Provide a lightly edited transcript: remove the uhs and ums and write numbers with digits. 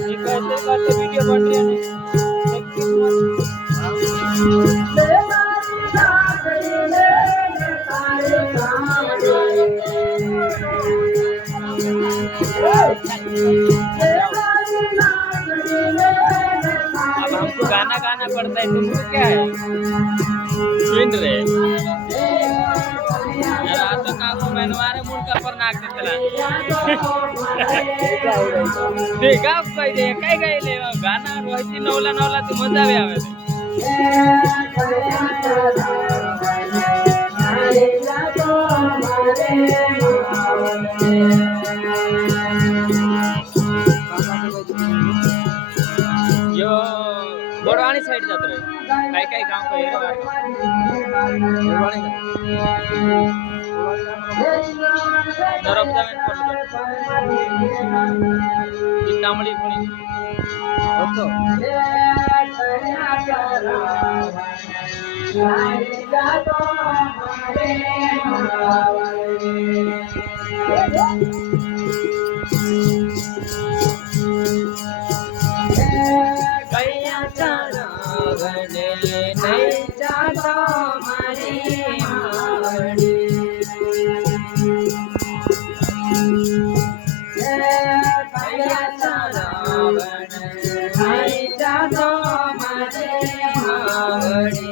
video बन रही है अब हमको गाना गाना पड़ता है, तुमको क्या है सुन रहे तो काको मनवारे मुंडका पर नाक देतला देखा कई दे काय गायले गाना रोहिती नवला नवला तू मजा आवे यो बड़वानी साइड जात रहे काय काय गांव को हेरे नरपदा में चिंतामणी पुणी ओको कैया तारा बने नहीं जाता मारी मावड़ी कैया तारा बने नहीं जाता मारी मावड़ी